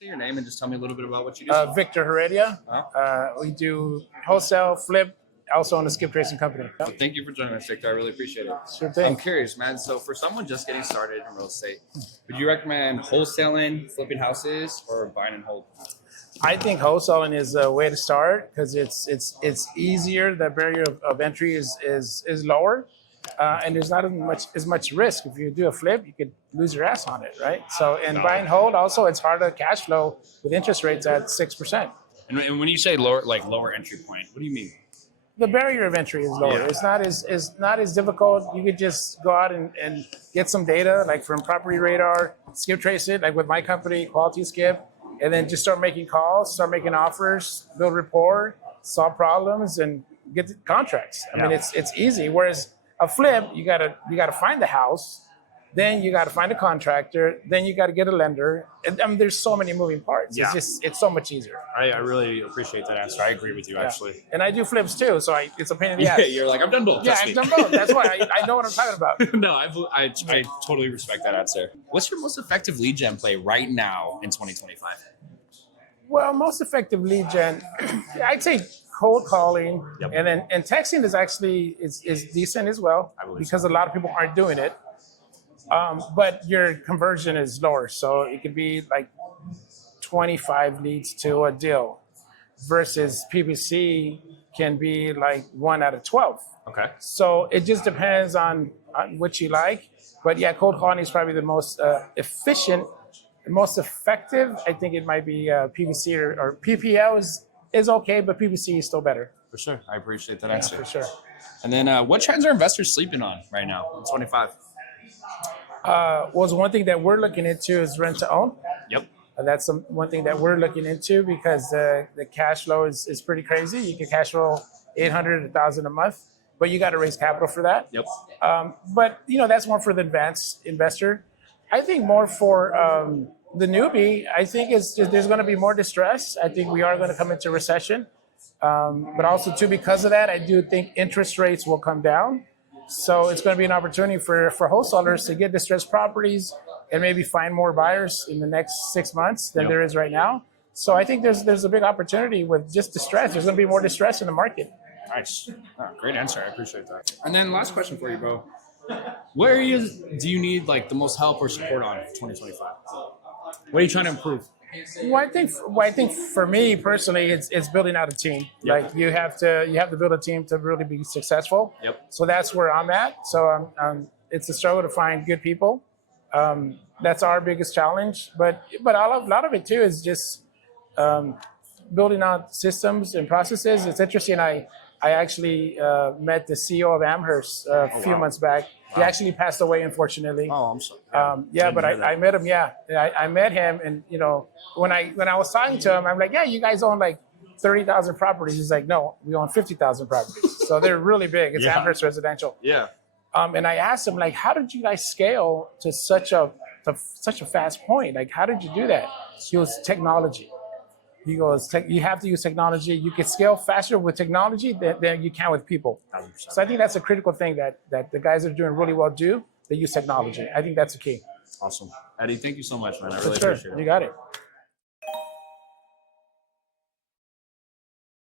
Say your name and just tell me a little bit about what you do. Victor Heredia. We do wholesale, flip, also on the skip tracing company. So thank you for joining us, Victor. I really appreciate it. Sure thing. I'm curious, man. So for someone just getting started in real estate, would you recommend wholesaling, flipping houses, or buying and hold? I think wholesaling is a way to start because it's easier. The barrier of entry is lower, and there's not as much risk. If you do a flip, you could lose your ass on it, right? So, and buy and hold also, it's harder cash flow with interest rates at 6%. And when you say lower entry point, what do you mean? The barrier of entry is lower. Yeah. It's not as difficult. You could just go out and get some data, like from PropertyRadar, skip trace it, like with my company, Quality Skip, and then just start making calls, start making offers, build rapport, solve problems, and get the contracts. I mean, it's easy. Whereas a flip, you gotta find the house, then you gotta find a contractor, then you gotta get a lender. And I mean, there's so many moving parts. Yeah. It's so much easier. I really appreciate that answer. I agree with you, actually. And I do flips too, so it's a pain in the ass. Yeah, you're like, I've done both. Yeah, I've done both. That's why I know what I'm talking about. No, I totally respect that answer. What's your most effective lead gen play right now in 2025? Well, most effective lead gen, I'd say cold calling, and texting is actually is decent as well because a lot of people aren't doing it. But your conversion is lower, so it could be like 25 leads to a deal, versus PPC can be like 1 out of 12. Okay. So it just depends on what you like. But yeah, cold calling is probably the most efficient, the most effective. I think it might be PPC or PPL is okay, but PPC is still better. For sure. I appreciate that answer. For sure. And then what trends are investors sleeping on right now in 25? Was one thing that we're looking into is rent to own. Yep. That's one thing that we're looking into because the cash flow is pretty crazy. You can cash flow $800, $1,000 a month, but you got to raise capital for that. Yep. But that's more for the advanced investor. I think more for the newbie. I think there's going to be more distress. I think we are going to come into recession, but also too because of that, I do think interest rates will come down. So it's going to be an opportunity for wholesalers to get distressed properties and maybe find more buyers in the next 6 months than there is right now. So I think there's a big opportunity with just distress. There's going to be more distress in the market. Nice. Oh, great answer. I appreciate that. And then last question for you, bro. What areas do you need like the most help or support on for 2025? What are you trying to improve? Well, I think for me personally, it's building out a team. Yep. Like you have to build a team to really be successful. Yep. So that's where I'm at. So it's a struggle to find good people. That's our biggest challenge. But a lot of it too is just building out systems and processes. It's interesting. I actually met the CEO of Amherst a few months back. He actually passed away, unfortunately. Oh, I'm sorry. But I met him. Yeah, I met him, and when I was talking to him, I'm like, yeah, you guys own like 30,000 properties. He's like, no, we own 50,000 properties. So they're really big. It's Amherst Residential. Yeah. And I asked him, like, how did you guys scale to such a fast point? Like, how did you do that? He goes, technology. He goes, you have to use technology. You can scale faster with technology than you can with people. 100%. So I think that's a critical thing that the guys that are doing really well do. They use technology. I think that's the key. Awesome. Eddie, thank you so much, man. I really For sure. appreciate it. You got it.